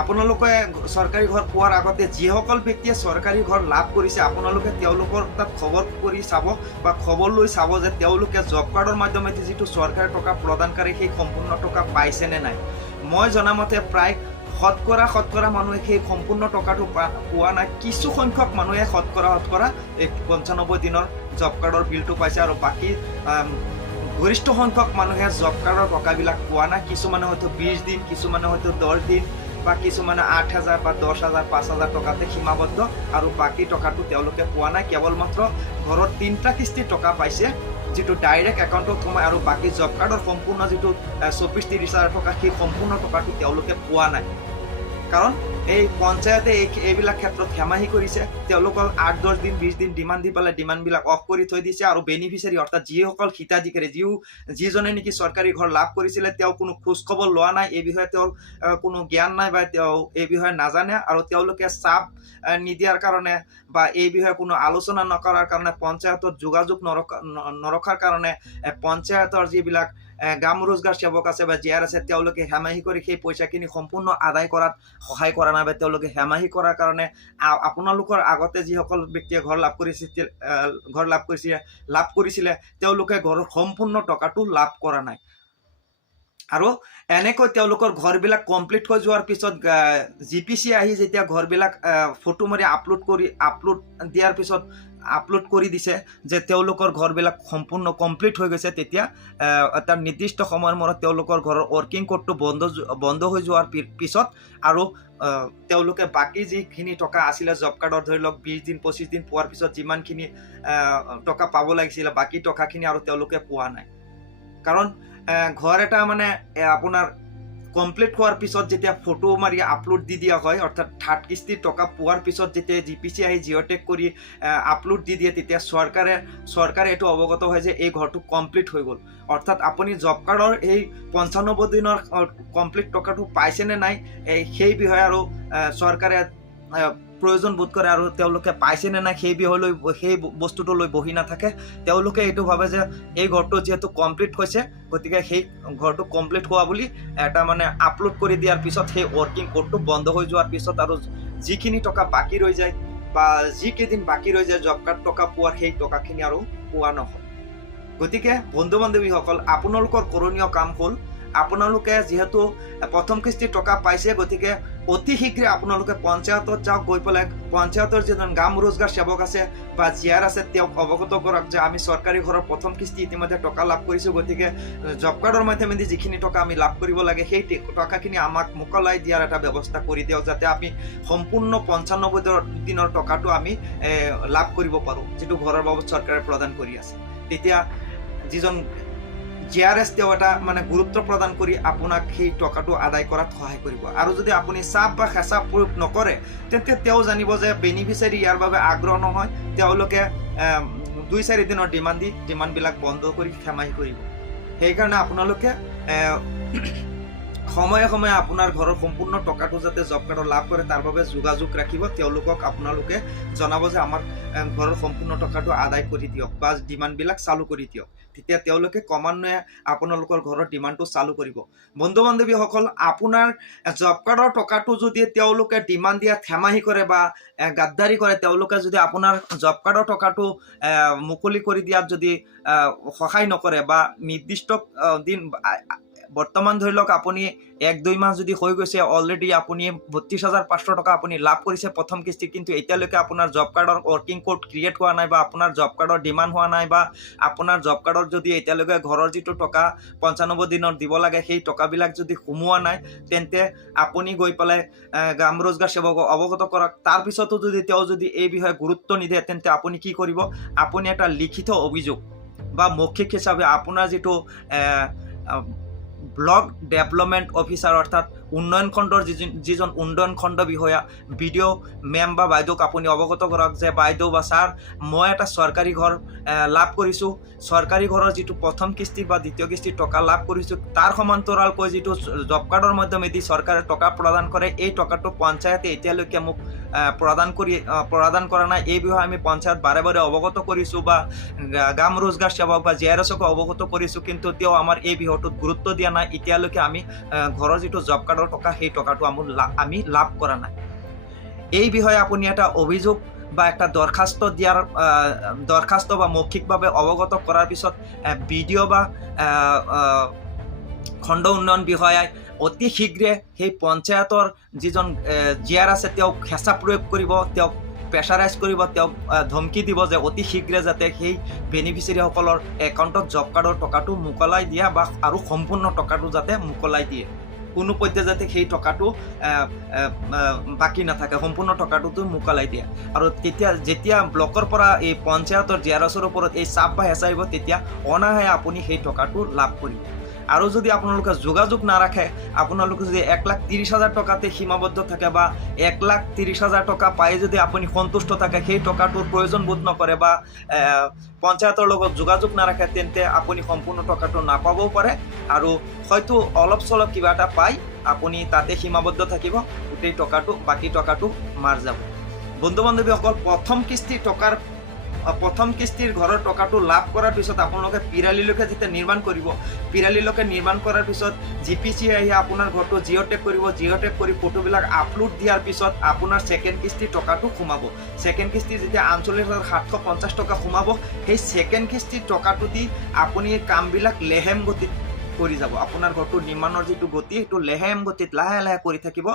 আপোনালোকে চৰকাৰী ঘৰ পোৱাৰ আগতে যিসকল ব্যক্তিয়ে চৰকাৰী ঘৰ লাভ কৰিছে, আপোনালোকে তেওঁলোকৰ তাত খবৰ কৰি চাব বা খবৰ লৈ চাব যে তেওঁলোকে জব কাৰ্ডৰ মাধ্যমেদি যিটো চৰকাৰে টকা প্ৰদান কৰে সেই সম্পূৰ্ণ টকা পাইছে নে নাই। মই জনামতে প্ৰায় শতকৰা মানুহে সেই সম্পূৰ্ণ টকাটো পোৱা নাই। কিছু সংখ্যক মানুহে শতকৰা 95 দিনৰ জব কাৰ্ডৰ বিলটো পাইছে আৰু বাকী গৰিষ্ঠ সংখ্যক মানুহে জব কাৰ্ডৰ টকাবিলাক পোৱা নাই। কিছুমানে হয়তো 20 দিন, কিছুমানে হয়তো 10 দিন বা কিছুমানে 8,000 বা 10,000 5,000 টকাতে সীমাবদ্ধ আৰু বাকী টকাটো তেওঁলোকে পোৱা নাই। কেৱল মাত্ৰ ঘৰৰ 3টা কিস্তি টকা পাইছে, যিটো ডাইৰেক্ট একাউণ্টত সোমায়, আৰু বাকী জব কাৰ্ডৰ সম্পূৰ্ণ যিটো 24-30 হাজাৰ টকা সেই সম্পূৰ্ণ টকাটো তেওঁলোকে পোৱা নাই। কাৰণ এই পঞ্চায়তে এইবিলাক ক্ষেত্ৰত হেমাহি কৰিছে, তেওঁলোকক 8-10 দিন 20 দিন ডিমাণ্ড দি পেলাই ডিমাণ্ডবিলাক অফ কৰি থৈ দিছে আৰু বেনিফিচিয়াৰী অৰ্থাৎ যিসকল হিতাধিকাৰী যিজনে নেকি চৰকাৰী ঘৰ লাভ কৰিছিলে তেওঁ কোনো খোজ খবৰ লোৱা নাই, এই বিষয়ে তেওঁৰ কোনো জ্ঞান নাই বা তেওঁ এই বিষয়ে নাজানে আৰু তেওঁলোকে চাপ নিদিয়াৰ কাৰণে বা এই বিষয়ে কোনো আলোচনা নকৰাৰ কাৰণে, পঞ্চায়তত যোগাযোগ নৰখাৰ কাৰণে পঞ্চায়তৰ যিবিলাক গ্ৰাম ৰোজগাৰ সেৱক আছে বা জিআৰ আছে তেওঁলোকে হেমাহি কৰি সেই পইচাখিনি সম্পূৰ্ণ আদায় কৰাত সহায় কৰা নাই বা তেওঁলোকে হেমাহি কৰাৰ কাৰণে আপোনালোকৰ আগতে যিসকল ব্যক্তিয়ে ঘৰ লাভ কৰিছিলে তেওঁলোকে ঘৰৰ সম্পূৰ্ণ টকাটো লাভ কৰা নাই। আৰু এনেকৈ তেওঁলোকৰ ঘৰবিলাক কমপ্লিট হৈ যোৱাৰ পিছত GPC আহি যেতিয়া ঘৰবিলাক ফটো মাৰি আপলোড দিয়াৰ পিছত আপলোড কৰি দিছে যে তেওঁলোকৰ ঘৰবিলাক সম্পূৰ্ণ কমপ্লিট হৈ গৈছে, তেতিয়া এটা নিৰ্দিষ্ট সময়ৰ মূৰত তেওঁলোকৰ ঘৰৰ ৱৰ্কিং কোডটো বন্ধ হৈ যোৱাৰ পিছত আৰু তেওঁলোকে বাকী যিখিনি টকা আছিলে জব কাৰ্ডৰ ধৰি লওক 20 দিন 25 দিন পোৱাৰ পিছত যিমানখিনি টকা পাব লাগিছিলে বাকী টকাখিনি আৰু তেওঁলোকে পোৱা নাই। কাৰণ ঘৰ এটা মানে আপোনাৰ কমপ্লিট হোৱাৰ পিছত যেতিয়া ফটো মাৰি আপলোড দি দিয়া হয়, অৰ্থাৎ 3rd কিস্তিৰ টকা পোৱাৰ পিছত যেতিয়া GPC আহি জিঅ'টেক কৰি আপলোড দি দিয়ে, তেতিয়া চৰকাৰে এইটো অৱগত হয় যে এই ঘৰটো কমপ্লিট হৈ গ'ল। অৰ্থাৎ আপুনি জব কাৰ্ডৰ এই 95 দিনৰ কমপ্লিট টকাটো পাইছেনে নাই সেই বিষয়ে আৰু চৰকাৰে প্ৰয়োজন বোধ কৰে আৰু তেওঁলোকে পাইছেনে নাই সেই বস্তুটো লৈ বহি নাথাকে। তেওঁলোকে এইটো ভাবে যে এই ঘৰটো যিহেতু কমপ্লিট হৈছে গতিকে সেই ঘৰটো কমপ্লিট হোৱা বুলি এটা মানে আপলোড কৰি দিয়াৰ পিছত সেই ৱৰ্কিং কোডটো বন্ধ হৈ যোৱাৰ পিছত আৰু যিখিনি টকা বাকী ৰৈ যায় বা যিকেইদিন বাকী ৰৈ যায় জব কাৰ্ড টকা পোৱাৰ সেই টকাখিনি আৰু পোৱা নহয়। গতিকে বন্ধু বান্ধৱীসকল, আপোনালোকৰ কৰণীয় কাম হ'ল আপোনালোকে যিহেতু প্ৰথম কিস্তিৰ টকা পাইছে গতিকে অতি শীঘ্ৰে আপোনালোকে পঞ্চায়তত যাওক, গৈ পেলাই পঞ্চায়তৰ যিজন গ্ৰাম ৰোজগাৰ সেৱক আছে বা জিআৰ আছে তেওঁক অৱগত কৰক যে আমি চৰকাৰী ঘৰৰ প্ৰথম কিস্তি ইতিমধ্যে টকা লাভ কৰিছোঁ, গতিকে জব কাৰ্ডৰ মাধ্যমেদি যিখিনি টকা আমি লাভ কৰিব লাগে সেই টকাখিনি আমাক মোকলাই দিয়াৰ এটা ব্যৱস্থা কৰি দিয়ক, যাতে আমি সম্পূৰ্ণ 95 দিনৰ টকাটো আমি লাভ কৰিব পাৰোঁ, যিটো ঘৰৰ বাবদ চৰকাৰে প্ৰদান কৰি আছে। তেতিয়া যিজন জিআৰএছ তেওঁ এটা মানে গুৰুত্ব প্ৰদান কৰি আপোনাক সেই টকাটো আদায় কৰাত সহায় কৰিব। আৰু যদি আপুনি চাপ বা হেঁচা প্ৰয়োগ নকৰে তেন্তে তেওঁ জানিব যে বেনিফিচিয়াৰী ইয়াৰ বাবে আগ্ৰহ নহয়, তেওঁলোকে 2-4 দিনৰ ডিমাণ্ডবিলাক বন্ধ কৰি হেমাহি কৰিব। সেইকাৰণে আপোনালোকে সময়ে সময়ে আপোনাৰ ঘৰৰ সম্পূৰ্ণ টকাটো যাতে জব কাৰ্ডৰ লাভ কৰে তাৰ বাবে যোগাযোগ ৰাখিব। তেওঁলোকক আপোনালোকে জনাব যে আমাৰ ঘৰৰ সম্পূৰ্ণ টকাটো আদায় কৰি দিয়ক বা ডিমাণ্ডবিলাক চালু কৰি দিয়ক, তেতিয়া তেওঁলোকে ক্ৰমান্বয়ে আপোনালোকৰ ঘৰৰ ডিমাণ্ডটো চালু কৰিব। বন্ধু বান্ধৱীসকল, আপোনাৰ জব কাৰ্ডৰ টকাটো যদি তেওঁলোকে ডিমাণ্ড দিয়াত হেমাহি কৰে বা গাদ্দাৰী কৰে, তেওঁলোকে যদি আপোনাৰ জব কাৰ্ডৰ টকাটো মুকলি কৰি দিয়াত যদি সহায় নকৰে বা নিৰ্দিষ্ট দিন বৰ্তমান ধৰি লওক আপুনি 1-2 মাহ যদি হৈ গৈছে অলৰেডি আপুনি 32,500 টকা আপুনি লাভ কৰিছে প্ৰথম কিস্তিত, কিন্তু এতিয়ালৈকে আপোনাৰ জব কাৰ্ডৰ ৱৰ্কিং কোড ক্ৰিয়েট হোৱা নাই বা আপোনাৰ জব কাৰ্ডৰ ডিমাণ্ড হোৱা নাই বা আপোনাৰ জব কাৰ্ডৰ যদি এতিয়ালৈকে ঘৰৰ যিটো টকা 95 দিনত দিব লাগে সেই টকাবিলাক যদি সোমোৱা নাই, তেন্তে আপুনি গৈ পেলাই গ্ৰাম ৰোজগাৰ সেৱকক অৱগত কৰক। তাৰপিছতো যদি তেওঁ যদি এই বিষয়ে গুৰুত্ব নিদিয়ে তেন্তে আপুনি কি কৰিব, আপুনি এটা লিখিত অভিযোগ বা মৌখিক হিচাপে আপোনাৰ যিটো ব্লক ডেভেলপমেণ্ট অফিচাৰ অৰ্থাৎ উন্নয়ন খণ্ডৰ যিজন উন্নয়ন খণ্ড বিষয়া বিডিঅ' মেম বা বাইদেউক আপুনি অৱগত কৰক যে বাইদেউ বা ছাৰ মই এটা চৰকাৰী ঘৰ লাভ কৰিছোঁ, চৰকাৰী ঘৰৰ যিটো প্ৰথম কিস্তি বা দ্বিতীয় কিস্তিৰ টকা লাভ কৰিছোঁ, তাৰ সমান্তৰালকৈ যিটো জব কাৰ্ডৰ মাধ্যমেদি চৰকাৰে টকা প্ৰদান কৰে, এই টকাটো পঞ্চায়তে এতিয়ালৈকে মোক প্ৰদান কৰা নাই। এই বিষয়ে আমি পঞ্চায়ত বাৰে বাৰে অৱগত কৰিছোঁ বা গ্ৰাম ৰোজগাৰ সেৱক বা JRSক অৱগত কৰিছোঁ, কিন্তু তেওঁ আমাৰ এই বিষয়টোত গুৰুত্ব দিয়া নাই। এতিয়ালৈকে আমি ঘৰৰ যিটো জব কাৰ্ডৰ টকা সেই টকাটো আমি লাভ কৰা নাই। এই বিষয়ে আপুনি এটা অভিযোগ বা একটা দৰখাস্ত বা মৌখিকভাৱে অৱগত কৰাৰ পিছত বিডিঅ' বা খণ্ড উন্নয়ন বিষয়াই অতি শীঘ্ৰে সেই পঞ্চায়তৰ যিজন জিয়াৰ আছে তেওঁক হেঁচা প্ৰয়োগ কৰিব, তেওঁক প্ৰেছাৰাইজ কৰিব, তেওঁক ধমকি দিব যে অতি শীঘ্ৰে যাতে সেই বেনিফিচিয়াৰীসকলৰ একাউণ্টত জব কাৰ্ডৰ টকাটো মোকলাই দিয়া বা আৰু সম্পূৰ্ণ টকাটো যাতে মোকলাই দিয়ে, কোনো পধ্যে যাতে সেই টকাটো বাকী নাথাকে, সম্পূৰ্ণ টকাটোতো মোকলাই দিয়ে। আৰু যেতিয়া ব্লকৰ পৰা এই পঞ্চায়তৰ JRSৰ ওপৰত এই চাপ বা হেঁচা আহিব, তেতিয়া অনাহে আপুনি সেই টকাটো লাভ কৰিব। আৰু যদি আপোনালোকে যোগাযোগ নাৰাখে, আপোনালোকে যদি 1,30,000 টকাতে সীমাবদ্ধ থাকে বা 1,30,000 টকা পাই যদি আপুনি সন্তুষ্ট থাকে, সেই টকাটোৰ প্ৰয়োজন বোধ নকৰে বা পঞ্চায়তৰ লগত যোগাযোগ নাৰাখে, তেন্তে আপুনি সম্পূৰ্ণ টকাটো নাপাবও পাৰে আৰু হয়তো অলপ চলপ কিবা এটা পাই আপুনি তাতে সীমাবদ্ধ থাকিব, গোটেই টকাটো বাকী টকাটো মাৰ যাব। বন্ধু বান্ধৱীসকল, প্ৰথম কিস্তিৰ ঘৰৰ টকাটো লাভ কৰাৰ পিছত আপোনালোকে পিৰালিলৈকে যেতিয়া নিৰ্মাণ কৰিব, পিৰালিলৈকে নিৰ্মাণ কৰাৰ পিছত GPC আহি আপোনাৰ ঘৰটো জিঅ'টেক কৰিব, জিঅ'টেক কৰি ফটোবিলাক আপলোড দিয়াৰ পিছত আপোনাৰ ছেকেণ্ড কিস্তিৰ টকাটো সোমাব। ছেকেণ্ড কিস্তি যেতিয়া 48,750 টকা সোমাব, সেই ছেকেণ্ড কিস্তিৰ টকাটো দি আপুনি কামবিলাক লেহেম গতিত কৰি যাব। আপোনাৰ ঘৰটোৰ নিৰ্মাণৰ যিটো গতি, সেইটো লেহেম গতিত লাহে লাহে কৰি থাকিব।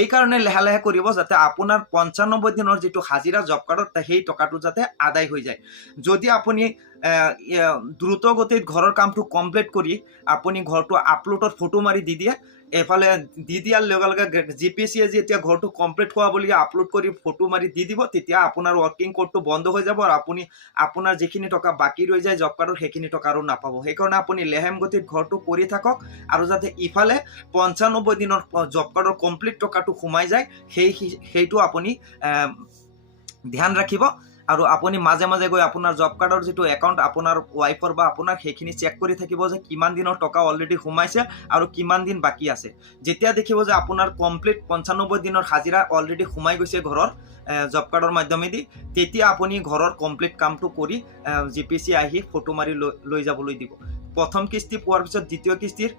এই কাৰণে লাহে লাহে কৰিব যাতে আপোনাৰ 95 দিনৰ যিটো হাজিৰা জব কাৰ্ডত সেই টকাটো যাতে আদায় হৈ যায়। যদি আপুনি দ্ৰুত গতিত ঘৰৰ কামটো কমপ্লিট কৰি আপুনি ঘৰটো আপলোডৰ ফটো মাৰি দি দিয়ে, এফালে দি দিয়াৰ লগে লগে GPCয়ে যেতিয়া ঘৰটো কমপ্লিট হোৱা বুলি আপলোড কৰি ফটো মাৰি দি দিব, তেতিয়া আপোনাৰ ৱৰ্কিং কোডটো বন্ধ হৈ যাব আৰু আপুনি আপোনাৰ যিখিনি টকা বাকী ৰৈ যায় জব কাৰ্ডৰ, সেইখিনি টকা আৰু নাপাব। সেইকাৰণে আপুনি লেহেম গতিত ঘৰটো কৰি থাকক আৰু যাতে ইফালে 95 দিনৰ জব কাৰ্ডৰ কমপ্লিট টকাটো সোমাই যায়, সেইটো আপুনি ধ্যান ৰাখিব। আৰু আপুনি মাজে মাজে গৈ আপোনাৰ জব কাৰ্ডৰ যিটো একাউণ্ট আপোনাৰ ৱাইফৰ বা আপোনাৰ সেইখিনি চেক কৰি থাকিব যে কিমান দিনৰ টকা অলৰেডি সোমাইছে আৰু কিমান দিন বাকী আছে। যেতিয়া দেখিব যে আপোনাৰ কমপ্লিট 95 দিনৰ হাজিৰা অলৰেডি সোমাই গৈছে ঘৰৰ জব কাৰ্ডৰ মাধ্যমেদি, তেতিয়া আপুনি ঘৰৰ কমপ্লিট কামটো কৰি GPC আহি ফটো মাৰি লৈ যাবলৈ দিব। প্ৰথম কিস্তি পোৱাৰ পিছত দ্বিতীয় কিস্তিৰ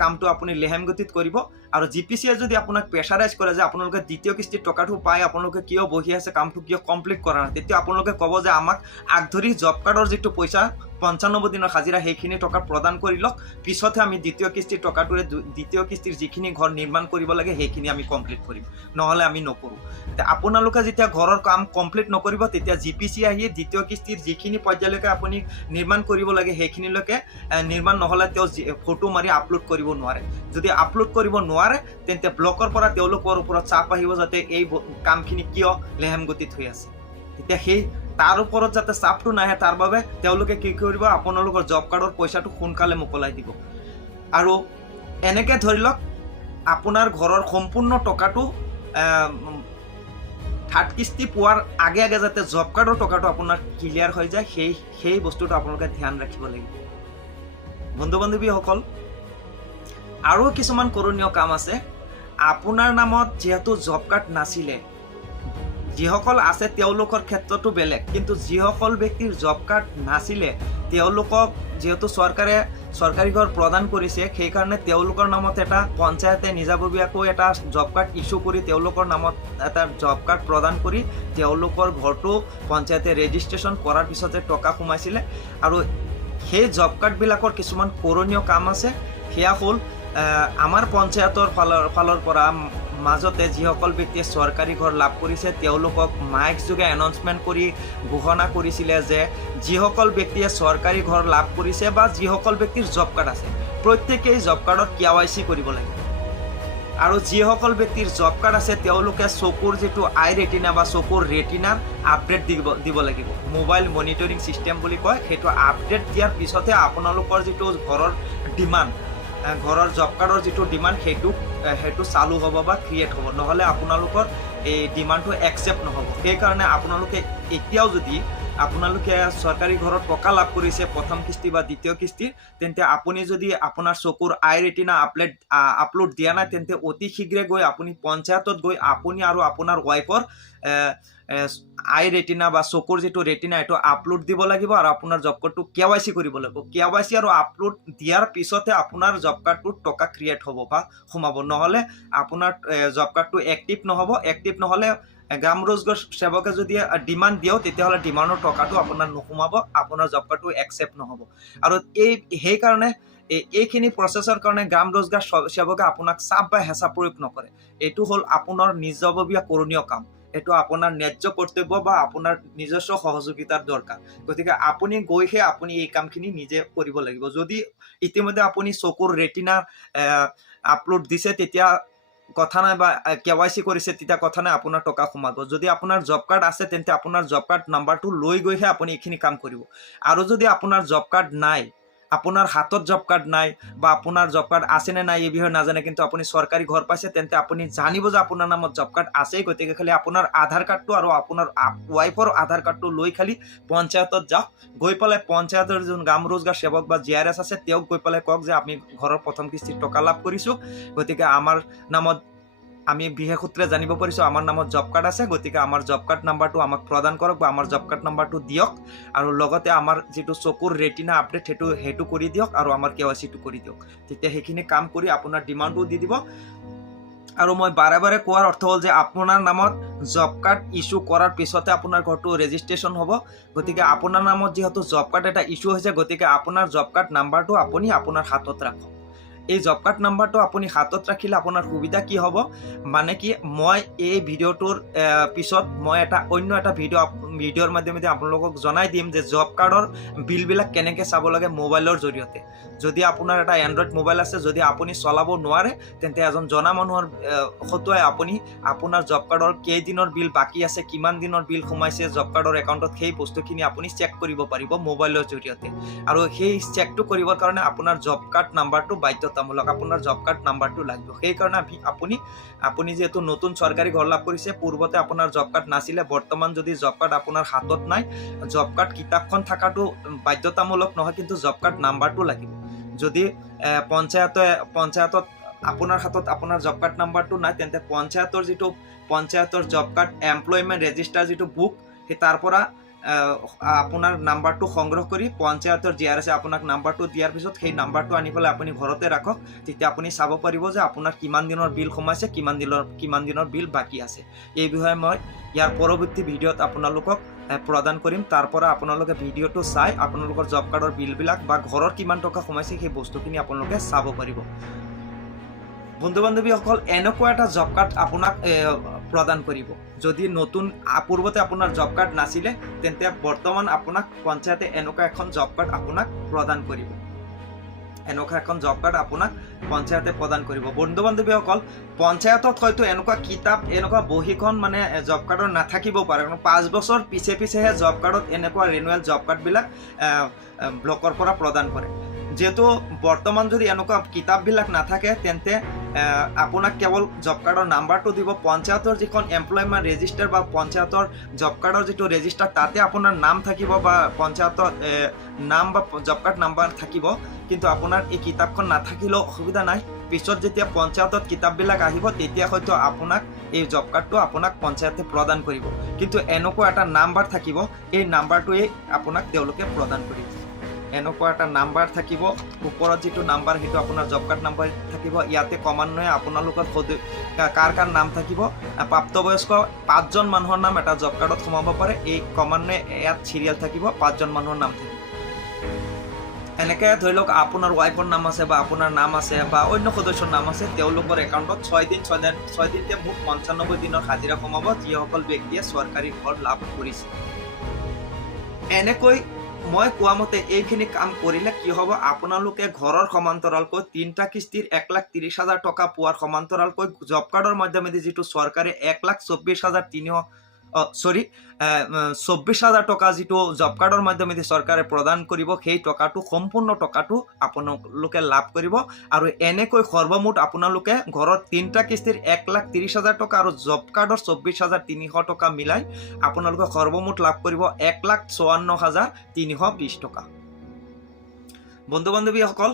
কামটো আপুনি লেহেম গতিত কৰিব। আৰু GPCয়ে যদি আপোনাক প্ৰেছাৰাইজ কৰে যে আপোনালোকে দ্বিতীয় কিস্তিৰ টকাটো পাই আপোনালোকে কিয় বহি আছে, কামটো কিয় কমপ্লিট কৰা নাই, তেতিয়া আপোনালোকে ক'ব যে আমাক আগধৰি জব কাৰ্ডৰ যিটো পইচা 95 দিনৰ হাজিৰা সেইখিনি টকা প্ৰদান কৰি লওক, পিছতহে আমি দ্বিতীয় কিস্তিৰ টকাটোৰে দ্বিতীয় কিস্তিৰ যিখিনি ঘৰ নিৰ্মাণ কৰিব লাগে সেইখিনি আমি কমপ্লিট কৰিম, নহ'লে আমি নকৰোঁ। আপোনালোকে যেতিয়া ঘৰৰ কাম কমপ্লিট নকৰিব, তেতিয়া GPC আহি দ্বিতীয় কিস্তিৰ যিখিনি পৰ্যায়লৈকে আপুনি নিৰ্মাণ কৰিব লাগে সেইখিনিলৈকে নিৰ্মাণ নহ'লে তেওঁ ফটো মাৰি আপলোড কৰিব নোৱাৰে। যদি আপলোড কৰিব নোৱাৰে, তেন্তে ব্লকৰ পৰা তেওঁলোকৰ ওপৰত চাপ আহিব যাতে এই কামখিনি কিয় লেহেম গতিত হৈ আছে। তেতিয়া তাৰ ওপৰত যাতে চাপটো নাহে, তাৰ বাবে তেওঁলোকে কি কৰিব, আপোনালোকৰ জব কাৰ্ডৰ পইচাটো সোনকালে মোকলাই দিব। আৰু এনেকৈ ধৰি লওক আপোনাৰ ঘৰৰ সম্পূৰ্ণ টকাটো থাৰ্ড কিস্তি পোৱাৰ আগে আগে যাতে জব কাৰ্ডৰ টকাটো আপোনাৰ ক্লিয়াৰ হৈ যায়, সেই বস্তুটো আপোনালোকে ধ্যান ৰাখিব লাগিব। বন্ধু বান্ধৱীসকল, আৰু কিছুমান কৰণীয় কাম আছে। আপোনাৰ নামত যিহেতু জব কাৰ্ড নাছিলে, যিসকল আছে তেওঁলোকৰ ক্ষেত্ৰতো বেলেগ, কিন্তু যিসকল ব্যক্তিৰ জব কাৰ্ড নাছিলে তেওঁলোকক যিহেতু চৰকাৰী ঘৰ প্ৰদান কৰিছে, সেইকাৰণে তেওঁলোকৰ নামত এটা পঞ্চায়তে নিজাববীয়াকৈ এটা জব কাৰ্ড ইছ্যু কৰি তেওঁলোকৰ নামত এটা জব কাৰ্ড প্ৰদান কৰি তেওঁলোকৰ ঘৰটো পঞ্চায়তে ৰেজিষ্ট্ৰেশ্যন কৰাৰ পিছতে টকা সোমাইছিলে। আৰু সেই জব কাৰ্ডবিলাকৰ কিছুমান কৰণীয় কাম আছে। সেয়া হ'ল আমাৰ পঞ্চায়তৰ ফালৰ পৰা মাজতে যিসকল ব্যক্তিয়ে চৰকাৰী ঘৰ লাভ কৰিছে তেওঁলোকক মাইক যোগে এনাউন্সমেণ্ট কৰি ঘোষণা কৰিছিলে যে যিসকল ব্যক্তিয়ে চৰকাৰী ঘৰ লাভ কৰিছে বা যিসকল ব্যক্তিৰ জব কাৰ্ড আছে, প্ৰত্যেকেই জব কাৰ্ডত KYC কৰিব লাগিব। আৰু যিসকল ব্যক্তিৰ জব কাৰ্ড আছে তেওঁলোকে চকুৰ যিটো আই ৰেটিনা বা চকুৰ ৰেটিনাৰ আপডেট দিব লাগিব। মোবাইল মনিটৰিং ছিষ্টেম বুলি কয়, সেইটো আপডেট দিয়াৰ পিছতহে আপোনালোকৰ যিটো ঘৰৰ ডিমাণ্ড, ঘৰৰ জব কাৰ্ডৰ যিটো ডিমাণ্ড সেইটো চালু হ'ব বা ক্ৰিয়েট হ'ব, নহ'লে আপোনালোকৰ এই ডিমাণ্ডটো একচেপ্ট নহ'ব। সেইকাৰণে আপোনালোকে এতিয়াও যদি আপোনালোকে চৰকাৰী ঘৰত টকা লাভ কৰিছে প্ৰথম কিস্তি বা দ্বিতীয় কিস্তিৰ, তেন্তে আপুনি যদি আপোনাৰ চকুৰ আই ৰেটিনা আপলোড দিয়া নাই, তেন্তে অতি শীঘ্ৰে গৈ আপুনি পঞ্চায়তত গৈ আপুনি আৰু আপোনাৰ ৱাইফৰ আই ৰেটিনা বা চকুৰ যিটো ৰেটিনা এইটো আপলোড দিব লাগিব আৰু আপোনাৰ জব কাৰ্ডটো KYC কৰিব লাগিব। KYC আৰু আপলোড দিয়াৰ পিছতে আপোনাৰ জব কাৰ্ডটোত টকা ক্ৰিয়েট হ'ব বা সোমাব, নহ'লে আপোনাৰ জব কাৰ্ডটো এক্টিভ নহ'ব। এক্টিভ নহ'লে গ্ৰাম ৰোজগাৰ সেৱকে যদি ডিমাণ্ড দিওঁ, তেতিয়াহ'লে ডিমাণ্ডৰ টকাটো আপোনাৰ নোসোমাব, আপোনাৰ জব কাৰ্ডটো একচেপ্ট নহ'ব। আৰু সেইকাৰণে এইখিনি প্ৰচেছৰ কাৰণে গ্ৰাম ৰোজগাৰ সেৱকে আপোনাক চাপ বা হেঁচা প্ৰয়োগ নকৰে। এইটো হ'ল আপোনাৰ নিজাববীয়া কৰণীয় কাম, এইটো আপোনাৰ ন্যায্য কৰ্তব্য বা আপোনাৰ নিজস্ব সহযোগিতাৰ দৰকাৰ। গতিকে আপুনি গৈহে আপুনি এই কামখিনি নিজে কৰিব লাগিব। যদি ইতিমধ্যে আপুনি চকুৰ ৰেটিনা আপলোড দিছে তেতিয়া কথা নাই, বা KYC কৰিছে তেতিয়া কথা নাই, আপোনাৰ টকা সোমাব। যদি আপোনাৰ জব কাৰ্ড আছে তেন্তে আপোনাৰ জব কাৰ্ড নাম্বাৰটো লৈ গৈহে আপুনি এইখিনি কাম কৰিব। আৰু যদি আপোনাৰ জব কাৰ্ড নাই, আপোনাৰ হাতত জব কাৰ্ড নাই বা আপোনাৰ জব কাৰ্ড আছে নে নাই এই বিষয়ে নাজানে, কিন্তু আপুনি চৰকাৰী ঘৰ পাইছে, তেন্তে আপুনি জানিব যে আপোনাৰ নামত জব কাৰ্ড আছেই। গতিকে খালি আপোনাৰ আধাৰ কাৰ্ডটো আৰু আপোনাৰ ৱাইফৰ আধাৰ কাৰ্ডটো লৈ খালি পঞ্চায়তত যাওক। গৈ পেলাই পঞ্চায়তৰ যোন গ্ৰাম ৰোজগাৰ সেৱক বা GRS আছে তেওঁক গৈ পেলাই কওক যে আমি ঘৰৰ প্ৰথম কিস্তিৰ টকা লাভ কৰিছোঁ, গতিকে আমাৰ নামত আমি বিশেষ সূত্ৰে জানিব পাৰিছোঁ আমাৰ নামত জব কাৰ্ড আছে, গতিকে আমাৰ জব কাৰ্ড নাম্বাৰটো আমাক প্ৰদান কৰক বা আমাৰ জব কাৰ্ড নাম্বাৰটো দিয়ক, আৰু লগতে আমাৰ যিটো চকুৰ ৰেটিনা আপডেট সেইটো কৰি দিয়ক আৰু আমাৰ KYCটো কৰি দিয়ক। তেতিয়া সেইখিনি কাম কৰি আপোনাৰ ডিমাণ্ডটো দি দিব। আৰু মই বাৰে বাৰে কোৱাৰ অৰ্থ হ'ল যে আপোনাৰ নামত জব কাৰ্ড ইছ্যু কৰাৰ পিছতে আপোনাৰ ঘৰটো ৰেজিষ্ট্ৰেশ্যন হ'ব। গতিকে আপোনাৰ নামত যিহেতু জব কাৰ্ড এটা ইছ্যু হৈছে, গতিকে আপোনাৰ জব কাৰ্ড নাম্বাৰটো আপুনি আপোনাৰ হাতত ৰাখক। এই জব কাৰ্ড নাম্বাৰটো আপুনি হাতত ৰাখিলে আপোনাৰ সুবিধা কি হ'ব, মানে কি মই এই ভিডিঅ'টোৰ পিছত মই অন্য এটা ভিডিঅ'ৰ মাধ্যমেৰে আপোনালোকক জনাই দিম যে জব কাৰ্ডৰ বিলবিলাক কেনেকৈ চাব লাগে মোবাইলৰ জৰিয়তে। যদি আপোনাৰ এটা এণ্ড্ৰইড মোবাইল আছে, যদি আপুনি চলাব নোৱাৰে, তেন্তে এজন জনা মানুহৰ হতুৱাই আপুনি আপোনাৰ জব কাৰ্ডৰ কেইদিনৰ বিল বাকী আছে, কিমান দিনৰ বিল সোমাইছে জব কাৰ্ডৰ একাউণ্টত, সেই বস্তুখিনি আপুনি চেক কৰিব পাৰিব মোবাইলৰ জৰিয়তে। আৰু সেই চেকটো কৰিবৰ কাৰণে আপোনাৰ জব কাৰ্ড নাম্বাৰটো বাধ্যতামূলক, আপোনাৰ জব কাৰ্ড নাম্বাৰটো লাগিব। সেইকাৰণে আপুনি যিহেতু নতুন চৰকাৰী ঘৰ লাভ কৰিছে, পূৰ্বতে আপোনাৰ জব কাৰ্ড নাছিলে, বৰ্তমান যদি জব কাৰ্ড আপোনাৰ হাতত নাই, জব কাৰ্ড কিতাপখন থকাটো বাধ্যতামূলক নহয়, কিন্তু জব কাৰ্ড নাম্বাৰটো লাগিব। যদি পঞ্চায়তত আপোনাৰ হাতত আপোনাৰ জব কাৰ্ড নাম্বাৰটো নাই, তেন্তে পঞ্চায়তৰ জব কাৰ্ড এমপ্লয়মেণ্ট ৰেজিষ্টাৰ যিটো বুক, সেই তাৰ পৰা আপোনাৰ নাম্বাৰটো সংগ্ৰহ কৰি পঞ্চায়তৰ GRS আপোনাক নাম্বাৰটো দিয়াৰ পিছত সেই নাম্বাৰটো আনি পেলাই আপুনি ঘৰতে ৰাখক। তেতিয়া আপুনি চাব পাৰিব যে আপোনাৰ কিমান দিনৰ বিল সোমাইছে, কিমান দিনৰ বিল বাকী আছে। এই বিষয়ে মই ইয়াৰ পৰৱৰ্তী ভিডিঅ'ত আপোনালোকক প্ৰদান কৰিম। তাৰ পৰা আপোনালোকে ভিডিঅ'টো চাই আপোনালোকৰ জব কাৰ্ডৰ বিলবিলাক বা ঘৰৰ কিমান টকা সোমাইছে সেই বস্তুখিনি আপোনালোকে চাব পাৰিব। বন্ধু বান্ধৱীসকল, এনেকুৱা এটা জব কাৰ্ড আপোনাক প্ৰদান কৰিব। যদি পূৰ্বতে আপোনাৰ জব কাৰ্ড নাছিলে, তেন্তে বৰ্তমান আপোনাক পঞ্চায়তে এনেকুৱা এখন জব কাৰ্ড আপোনাক প্ৰদান কৰিব। বন্ধু বান্ধৱীসকল, পঞ্চায়তত হয়তো এনেকুৱা কিতাপ, এনেকুৱা বহীখন মানে জব কাৰ্ডৰ নাথাকিব পাৰে, 5 বছৰ পিছেহে জব কাৰ্ডত এনেকুৱা ৰিনুৱেল জব কাৰ্ডবিলাক ব্লকৰ পৰা প্ৰদান কৰে। যেহেতু বৰ্তমান যদি এনেকুৱা কিতাপবিলাক নাথাকে, তেন্তে আপোনাক কেৱল জব কাৰ্ডৰ নাম্বাৰটো দিব। পঞ্চায়তৰ যিখন এমপ্লয়মেণ্ট ৰেজিষ্টাৰ বা পঞ্চায়তৰ জব কাৰ্ডৰ যিটো ৰেজিষ্টাৰ, তাতে আপোনাৰ নাম থাকিব বা পঞ্চায়তৰ নাম বা জব কাৰ্ড নাম্বাৰ থাকিব, কিন্তু আপোনাৰ এই কিতাপখন নাথাকিলেও অসুবিধা নাই। পিছত যেতিয়া পঞ্চায়তত কিতাপবিলাক আহিব, তেতিয়া হয়তো আপোনাক এই জব কাৰ্ডটো আপোনাক পঞ্চায়তে প্ৰদান কৰিব, কিন্তু এনেকুৱা এটা নাম্বাৰ থাকিব, এই নাম্বাৰটোৱে আপোনাক তেওঁলোকে প্ৰদান কৰিব। এনেকুৱা এটা নাম্বাৰ থাকিব, ওপৰত যিটো নাম্বাৰ সেইটো আপোনাৰ জব কাৰ্ড নাম্বাৰ থাকিব। ইয়াতে ক্ৰমান্বয়ে আপোনালোকৰ কাৰ নাম থাকিব, প্ৰাপ্তবয়স্ক 5জন মানুহৰ নাম এটা জব কাৰ্ডত সোমাব পাৰে। এই ক্ৰমান্বয়ে ইয়াত চিৰিয়েল থাকিব, 5জন মানুহৰ নাম থাকিব। এনেকৈ ধৰি লওক আপোনাৰ ৱাইফৰ নাম আছে বা আপোনাৰ নাম আছে বা অন্য সদস্যৰ নাম আছে, তেওঁলোকৰ একাউণ্টত 6 দিনতে মুঠ 95 দিনৰ হাজিৰা সোমাব, যিসকল ব্যক্তিয়ে চৰকাৰী ঘৰ লাভ কৰিছে। এনেকৈ মই কোৱা মতে এইখিনি কাম কৰিলে কি হ'ব, আপোনালোকে ঘৰৰ সমান্তৰালকৈ 3টা কিস্তিৰ 1,30,000 টকা পোৱাৰ সমান্তৰালকৈ জব কাৰ্ডৰ মাধ্যমেদি যিটো চৰকাৰে 1,24,000 টকা যিটো জব কাৰ্ডৰ মাধ্যমেদি চৰকাৰে প্ৰদান কৰিব, সেই টকাটো সম্পূৰ্ণ টকাটো আপোনালোকে লাভ কৰিব। আৰু এনেকৈ সৰ্বমুঠ আপোনালোকে ঘৰত 3টা কিস্তিৰ 1,30,000 টকা আৰু জব কাৰ্ডৰ 24,300 টকা মিলাই আপোনালোকে সৰ্বমুঠ লাভ কৰিব 1,54,320 টকা। বন্ধু বান্ধৱীসকল,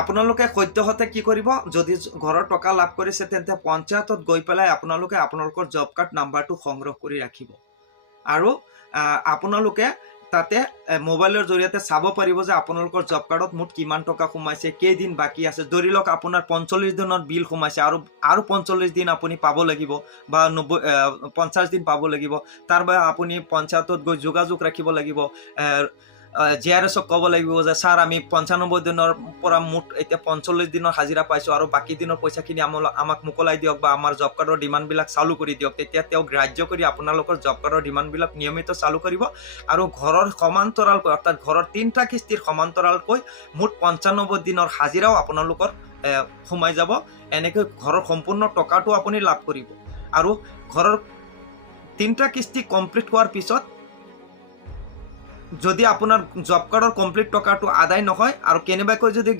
আপোনালোকে সদ্যহতে কি কৰিব, যদি ঘৰৰ টকা লাভ কৰিছে তেন্তে পঞ্চায়তত গৈ পেলাই আপোনালোকে আপোনালোকৰ জব কাৰ্ড নাম্বাৰটো সংগ্ৰহ কৰি ৰাখিব। আৰু আপোনালোকে তাতে মোবাইলৰ জৰিয়তে চাব পাৰিব যে আপোনালোকৰ জব কাৰ্ডত মুঠ কিমান টকা সোমাইছে, কেইদিন বাকী আছে। ধৰি লওক আপোনাৰ 45 দিনৰ বিল সোমাইছে, আৰু 45 দিন আপুনি পাব লাগিব বা 50 দিন পাব লাগিব। তাৰ বাবে আপুনি পঞ্চায়তত গৈ যোগাযোগ ৰাখিব লাগিব। GRSক ক'ব লাগিব যে ছাৰ আমি 95 দিনৰ পৰা মুঠ এতিয়া 45 দিনৰ হাজিৰা পাইছোঁ, আৰু বাকী দিনৰ পইচাখিনি আমাক মোকলাই দিয়ক বা আমাৰ জব কাৰ্ডৰ ডিমাণ্ডবিলাক চালু কৰি দিয়ক। তেতিয়া তেওঁ গ্ৰাহ্য কৰি আপোনালোকৰ জব কাৰ্ডৰ ডিমাণ্ডবিলাক নিয়মিত চালু কৰিব। আৰু ঘৰৰ সমান্তৰালকৈ, অৰ্থাৎ ঘৰৰ 3টা কিস্তিৰ সমান্তৰালকৈ মুঠ 95 দিনৰ হাজিৰাও আপোনালোকৰ সোমাই যাব। এনেকৈ ঘৰৰ সম্পূৰ্ণ টকাটো আপুনি লাভ কৰিব। আৰু ঘৰৰ 3টা কিস্তি কমপ্লিট হোৱাৰ পিছত যদি আপোনাৰ জব কাৰ্ডৰ কমপ্লিট টকাটো আদায় নহয়, আৰু কেনেবাকৈ যদি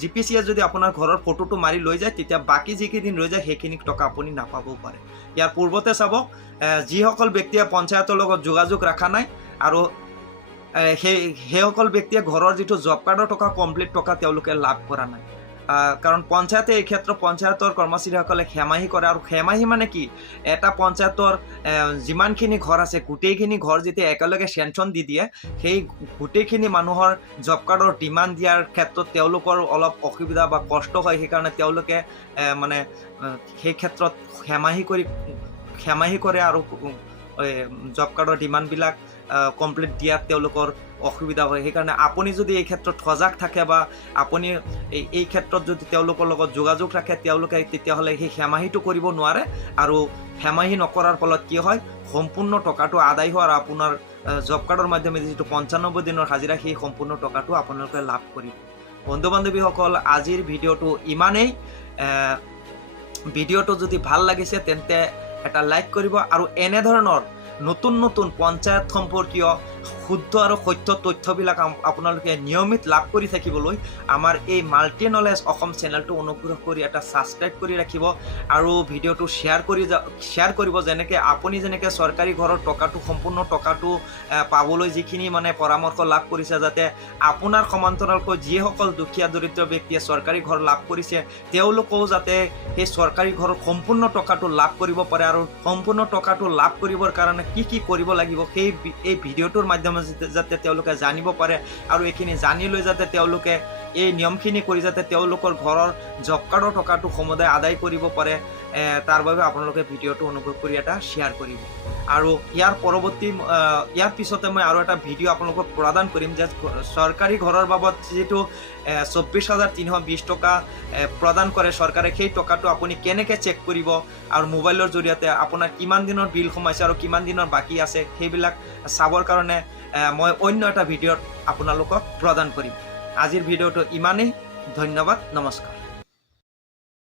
GPCয়ে যদি আপোনাৰ ঘৰৰ ফটোটো মাৰি লৈ যায়, তেতিয়া বাকী যিকেইদিন ৰৈ যায় সেইখিনি টকা আপুনি নাপাবও পাৰে। ইয়াৰ পূৰ্বতে চাব, যিসকল ব্যক্তিয়ে পঞ্চায়তৰ লগত যোগাযোগ ৰখা নাই আৰু সেইসকল ব্যক্তিয়ে ঘৰৰ যিটো জব কাৰ্ডৰ টকা কমপ্লিট টকা তেওঁলোকে লাভ কৰা নাই। কাৰণ পঞ্চায়তে এই ক্ষেত্ৰত পঞ্চায়তৰ কৰ্মচাৰীসকলে হেমাহি কৰে। আৰু হেমাহি মানে কি, এটা পঞ্চায়তৰ যিমানখিনি ঘৰ আছে গোটেইখিনি ঘৰ যেতিয়া একেলগে চেংচন দি দিয়ে, সেই গোটেইখিনি মানুহৰ জব কাৰ্ডৰ ডিমাণ্ড দিয়াৰ ক্ষেত্ৰত তেওঁলোকৰ অলপ অসুবিধা বা কষ্ট হয়। সেইকাৰণে তেওঁলোকে মানে সেই ক্ষেত্ৰত হেমাহি কৰে আৰু জব কাৰ্ডৰ ডিমাণ্ডবিলাক কমপ্লিট দিয়াত তেওঁলোকৰ অসুবিধা হয়। সেইকাৰণে আপুনি যদি এই ক্ষেত্ৰত সজাগ থাকে বা আপুনি এই ক্ষেত্ৰত যদি তেওঁলোকৰ লগত যোগাযোগ ৰাখে, তেওঁলোকে তেতিয়াহ'লে সেই হেমাহিটো কৰিব নোৱাৰে। আৰু হেমাহি নকৰাৰ ফলত কি হয়, সম্পূৰ্ণ টকাটো আদায় হয় আৰু আপোনাৰ জব কাৰ্ডৰ মাধ্যমেদি যিটো 95 দিনৰ হাজিৰা, সেই সম্পূৰ্ণ টকাটো আপোনালোকে লাভ কৰিব। বন্ধু বান্ধৱীসকল, আজিৰ ভিডিঅ'টো ইমানেই। ভিডিঅ'টো যদি ভাল লাগিছে তেন্তে এটা লাইক কৰিব। আৰু এনেধৰণৰ নতুন নতুন পঞ্চায়ত সম্পৰ্কীয় শুদ্ধ আৰু সত্য তথ্যবিলাক আপোনালোকে নিয়মিত লাভ কৰি থাকিবলৈ আমাৰ এই মাল্টি নলেজ অসম চেনেলটো অনুগ্ৰহ কৰি এটা ছাবস্ক্ৰাইব কৰি ৰাখিব। আৰু ভিডিঅ'টো শ্বেয়াৰ কৰিব। আপুনি যেনেকৈ চৰকাৰী ঘৰৰ টকাটো সম্পূৰ্ণ টকাটো পাবলৈ যিখিনি মানে পৰামৰ্শ লাভ কৰিছে, যাতে আপোনাৰ সমান্তৰালকৈ যিসকল দুখীয়া দৰিদ্ৰ ব্যক্তিয়ে চৰকাৰী ঘৰ লাভ কৰিছে তেওঁলোকেও যাতে সেই চৰকাৰী ঘৰৰ সম্পূৰ্ণ টকাটো লাভ কৰিব পাৰে। আৰু সম্পূৰ্ণ টকাটো লাভ কৰিবৰ কাৰণে কি কি কৰিব লাগিব এই ভিডিঅ'টোৰ মাধ্যমেৰে যাতে তেওঁলোকে জানিব পাৰে। আৰু এইখিনি জানি লৈ যাতে তেওঁলোকে এই নিয়মখিনি কৰি যাতে তেওঁলোকৰ ঘৰৰ জব কাৰ্ডৰ টকাটো সমুদায় আদায় কৰিব পাৰে, তাৰ বাবে আপোনালোকে ভিডিঅ'টো অনুগ্ৰহ কৰি এটা শ্বেয়াৰ কৰিব। আৰু ইয়াৰ পিছতে মই আৰু এটা ভিডিঅ' আপোনালোকক প্ৰদান কৰিম যে চৰকাৰী ঘৰৰ বাবদ যিটো 24,320 টকা প্ৰদান কৰে চৰকাৰে, সেই টকাটো আপুনি কেনেকৈ চেক কৰিব আৰু মোবাইলৰ জৰিয়তে আপোনাৰ কিমান দিনৰ বিল সোমাইছে আৰু কিমান দিনৰ বাকী আছে সেইবিলাক চাবৰ কাৰণে মই অন্য এটা ভিডিঅ'ত আপোনালোকক প্ৰদান কৰিম। আজিৰ ভিডিঅ'টো ইমানেই। ধন্যবাদ, নমস্কাৰ।